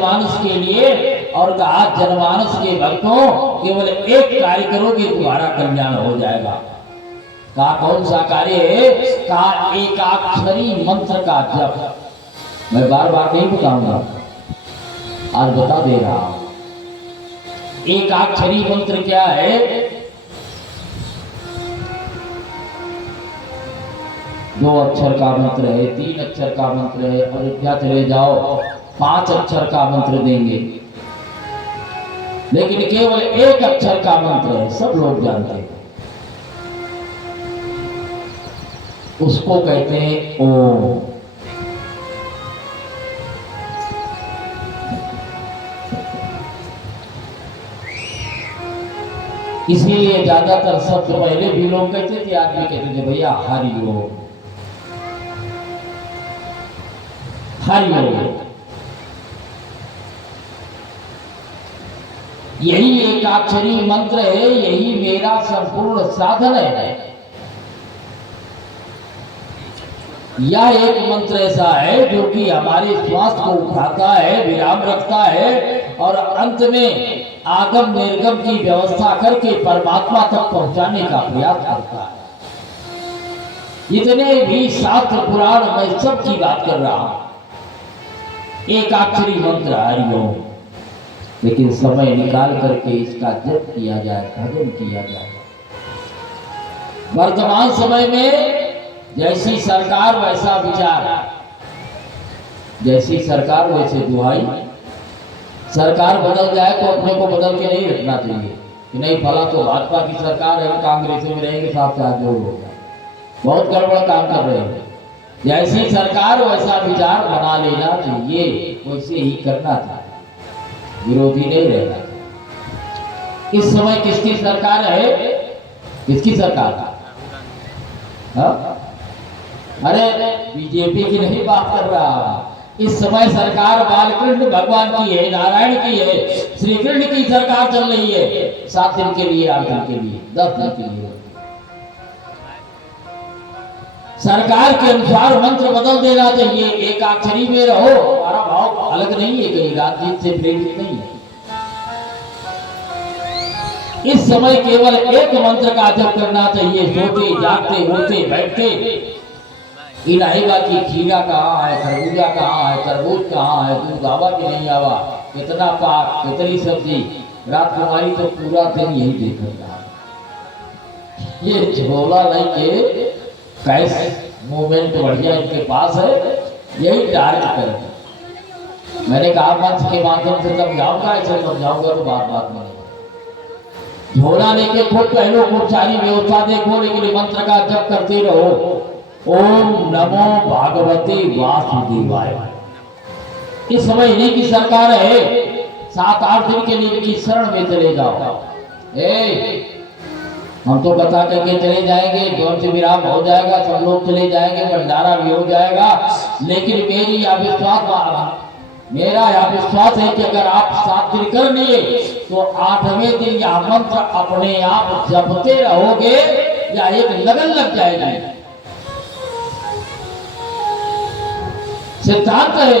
जनमानस के लिए और कहा जनमानस के भक्तों केवल एक कार्य करोगे तुम्हारा कल्याण हो जाएगा। कहा कौन सा कार्य है? कहा एकाक्षरी मंत्र का जप। मैं बार बार नहीं बताऊंगा, आज बता दे रहा हूं। एकाक्षरी मंत्र क्या है? 2 अक्षर का मंत्र है, 3 अक्षर का मंत्र है, अयोध्या चले जाओ 5 अक्षर का मंत्र देंगे, लेकिन केवल 1 अक्षर का मंत्र है, सब लोग जानते हैं, उसको कहते हैं ओम। इसीलिए ज्यादातर शब्द पहले भी लोग कहते थे, आज भी कहते थे भैया हरि ओम, हरि ओम। यही एकाक्षरी मंत्र है, यही मेरा संपूर्ण साधन है। यह एक मंत्र ऐसा है जो कि हमारे स्वास्थ्य को उठाता है, विराम रखता है और अंत में आगम निर्गम की व्यवस्था करके परमात्मा तक पहुंचाने का प्रयास करता है। जितने भी शास्त्र पुराण मैं सब की बात कर रहा हूं, एकाक्षरी मंत्र हरि ओम, लेकिन समय निकाल करके इसका जप किया जाए, भजन किया जाए। वर्तमान समय में जैसी सरकार वैसा विचार, जैसी सरकार वैसे दुहाई। सरकार बदल जाए तो अपने को बदल के नहीं रखना चाहिए कि नहीं फला तो भाजपा की सरकार है, कांग्रेस में रहेंगे, साथ साथ जो होगा, बहुत गड़बड़ काम कर रहे हैं। जैसी सरकार वैसा विचार बना लेना चाहिए, वैसे ही करना चाहिए, विरोधी नहीं रहना चाहिए। इस समय किसकी सरकार है? किसकी सरकार? हाँ? अरे बीजेपी की नहीं बात कर रहा, इस समय सरकार बालकृष्ण भगवान की है, नारायण की है, श्री कृष्ण की सरकार चल रही है। 7 दिन के लिए, 8 दिन के लिए, 10 दिन के लिए सरकार के अनुसार मंत्र बदल देना चाहिए। एकाक्षरी में रहो, हमारा भाव अलग नहीं है, कहीं राजनीति से प्रेरित नहीं है। इस समय केवल एक मंत्र का जप करना चाहिए, सोते जागते उठते बैठते। इलाहीबा की खीरा कहाँ है, खरबूजा कहाँ है, तरबूज कहाँ है, दूध आवा कि नहीं आवा, कितना पाक, कितनी सब्जी। राजकुमारी तो पूरा दिन यही देख रहा है, ये झोला लेके कैश मूवमेंट बढ़िया इनके पास है, यही टारगेट करें। मैंने कहा मंच के माध्यम से समझाऊंगा, ऐसे समझाऊंगा तो बात बात में झोला लेके खुद पहलो, खुद सारी व्यवस्था देखो, लेकिन मंत्र का जप करते रहो। ओम नमो भागवते वासुदेवाय। इस समय इन्हीं की सरकार है, 7-8 दिन के लिए इनकी शरण में चले जाओ। हम तो बता करके चले जाएंगे, जौन से विराम हो जाएगा, सब लोग चले जाएंगे, भंडारा भी हो जाएगा, लेकिन मेरा यह विश्वास है कि अगर आप 7 दिन कर लिए तो 8वें दिन यह मंत्र अपने आप जपते रहोगे या एक लगन लग जाएगी। सिद्धांत है,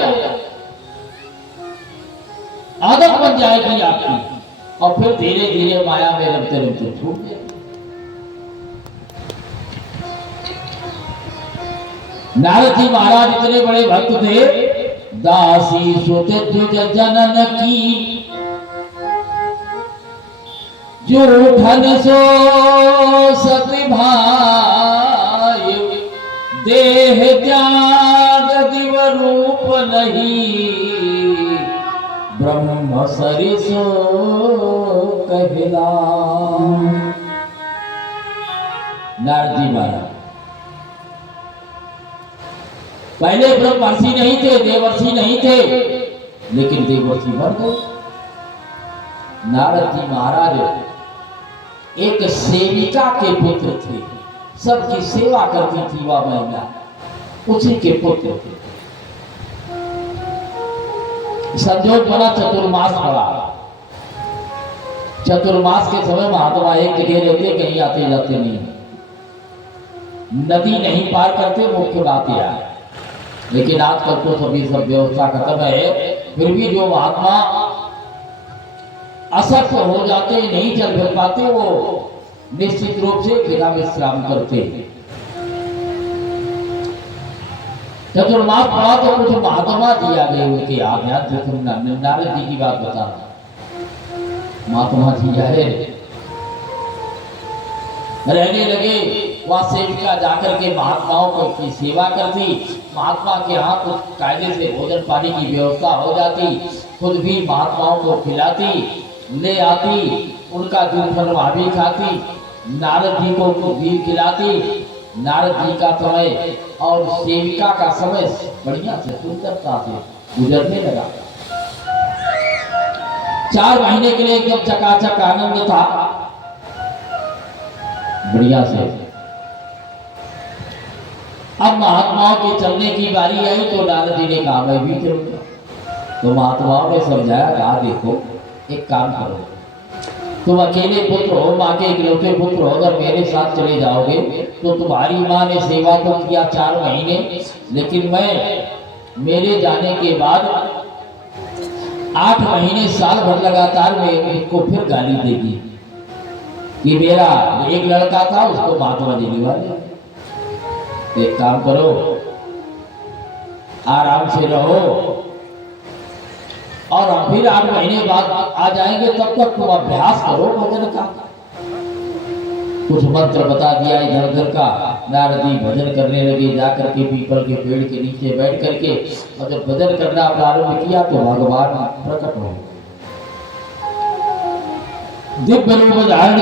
आदत बन जाएगी आपकी, और फिर धीरे धीरे माया में रमते रमते छूट जाएगी। नारद जी महाराज इतने बड़े भक्त थे, दासी सुत द्विज जनन की जूठन सो सति भाई, देह त्याग दिव रूप नहीं, ब्रह्म सरिसो कहला। नारद जी महाराज पहले ब्रह्मर्षि नहीं थे, देवर्षि नहीं थे, लेकिन देवर्षि बन गए। नारद जी महाराज एक सेविका के पुत्र थे, सबकी सेवा करती थी वह महिला, उसी के पुत्र थे। संजोग बना चतुर्मास पड़ा। चतुर्मास के समय महात्मा एक जगह रहते, कहीं आते जाते नहीं, नदी नहीं पार करते, मुख्य बात यह है। लेकिन आजकल तो सभी सब व्यवस्था खत्म है, फिर भी जो महात्मा असक्त हो जाते, नहीं चल फिर पाते, वो निश्चित रूप से बिना विश्राम करते हैं। चतुर्मास पढ़ा तो कुछ महात्मा दिया गए उनके आध्यात्मिक। नारद जी की बात बता, महात्मा जी है रहने लगे वहां सेविका जाकर के महात्माओं को की सेवा करती, महात्मा के यहाँ कुछ कायदे से भोजन पानी की व्यवस्था हो जाती, खुद भी महात्माओं को खिलाती, ले आती, उनका जूठन वहां भी खाती, नारद जी को भी खिलाती। नारद जी का समय और सेविका का समय बढ़िया से सुंदरता से गुजरने लगा। 4 महीने के लिए एकदम चकाचक आनंद था, बढ़िया से। अब महात्माओं के चलने की बारी आई तो नारद जी ने कहा मैं भी चलूंगा। तो महात्माओं ने समझाया, कहा देखो एक काम करो, तुम अकेले पुत्र हो, माँ के इकलौते पुत्र हो, अगर मेरे साथ चले जाओगे तो तुम्हारी माँ ने सेवा तो किया 4 महीने, लेकिन मैं मेरे जाने के बाद 8 महीने साल भर लगातार में इसको फिर गाली देगी कि मेरा एक लड़का था उसको महात्मा जी ने वाले। एक काम करो, आराम से रहो और हम फिर 8 महीने बाद आ जाएंगे, तब तक तुम अभ्यास करो भजन का। कुछ मंत्र बता दिया इधर उधर का। नारद जी भजन करने लगे, जाकर के पीपल के पेड़ के नीचे बैठ करके, और जब भजन करना प्रारंभ किया तो भगवान प्रकट हो, दिव्य रूप धारण